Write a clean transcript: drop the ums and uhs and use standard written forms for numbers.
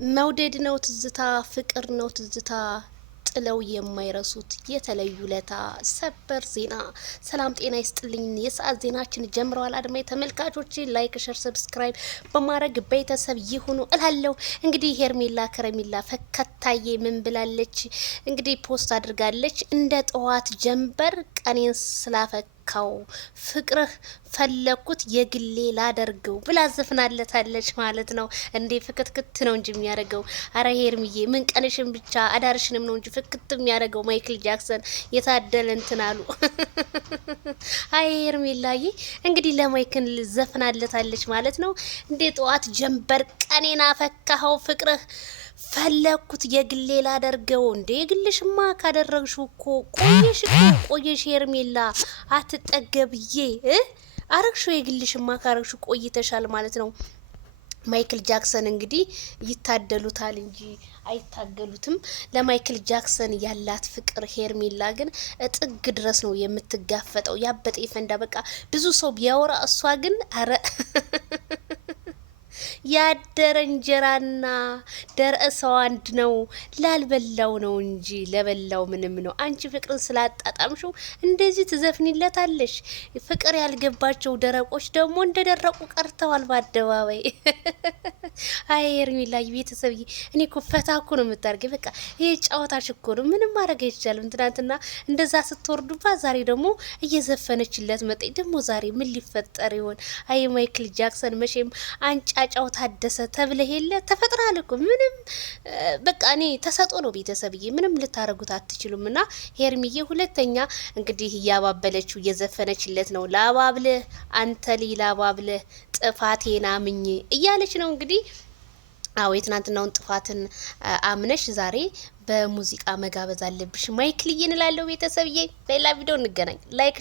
መውደድ ነው ትዝታ፣ ፍቅር ነው ትዝታ፣ ጥለው የማይረሱት የተለዩ ለታ። ሰበር ዜና። ሰላም ጤና ይስጥልኝ። የሰዓት ዜናችን ጀምረዋል። አድማጭ ተመልካቾች ላይክ፣ ሸር፣ ሰብስክራይብ በማድረግ ቤተሰብ ይሁኑ እላለሁ። እንግዲህ ሄርሜላ ከረሜላ ፈከታዬ ምን ብላለች? እንግዲህ ፖስት አድርጋለች። እንደ ጠዋት ጀንበር ቀኔን ስላፈካው ፍቅርህ ፈለኩት የግሌ ላደርገው ብላ ዘፍናለታለች ማለት ነው። እንዴ ፍክትክት ነው እንጂ የሚያደርገው። አረ ሄርሚዬ ምን ቀንሽን ብቻ አዳርሽንም ነው እንጂ ፍክት የሚያደርገው። ማይክል ጃክሰን የታደለ እንትን አሉ። አይ ሄርሜላዬ እንግዲህ ለማይክል ዘፍናለታለች ማለት ነው። እንዴ ጠዋት ጀንበር ቀኔን አፈካኸው ፍቅርህ ፈለኩት የግሌ ላደርገው። እንዴ የግልሽማ ካደረግሽው እኮ ቆየሽ ሄርሜላ አትጠገብዬ አረግሹ። የግልሽማ ካረግሹ ቆይተሻል ማለት ነው። ማይክል ጃክሰን እንግዲህ ይታደሉታል እንጂ አይታገሉትም። ለማይክል ጃክሰን ያላት ፍቅር ሄርሜላ ግን ጥግ ድረስ ነው የምትጋፈጠው። ያበጠ ይፈንዳ። በቃ ብዙ ሰው ቢያወራ እሷ ግን አረ ያደረ እንጀራና ደረሰው አንድ ነው። ላልበላው ነው እንጂ ለበላው ምንም ነው። አንቺ ፍቅርን ስላጣጣምሽው እንደዚህ ትዘፍኒለታለሽ። ፍቅር ያልገባቸው ደረቆች ደግሞ እንደደረቁ ቀርተዋል በአደባባይ። አይ ሄርሜላ ቤተሰብዬ፣ እኔ እኮ ፈታ እኮ ነው የምታርገኝ። በቃ ይሄ ጨዋታሽ እኮ ነው፣ ምንም ማድረግ አይቻልም። ትናንትና እንደዛ ስትወርዱባት ዛሬ ደግሞ እየዘፈነችለት መጣኝ። ደግሞ ዛሬ ምን ሊፈጠር ይሆን? አይ ማይክል ጃክሰን መቼም አንጫጫው ታደሰ ተብለህ የለ ተፈጥራል እኮ ምንም በቃ እኔ ተሰጦ ነው ቤተሰብዬ፣ ምንም ልታረጉት አትችሉም። እና ሄርሚዬ ሁለተኛ እንግዲህ እያባበለችው እየዘፈነችለት ነው። ላባብልህ አንተ ላባብልህ ጥፋቴን አምኜ እያለች ነው እንግዲህ። አዎ የትናንትናውን ጥፋትን አምነሽ ዛሬ በሙዚቃ መጋበዝ አለብሽ ማይክልዬ እንላለሁ ቤተሰብዬ። በሌላ ቪዲዮ እንገናኝ። ላይክ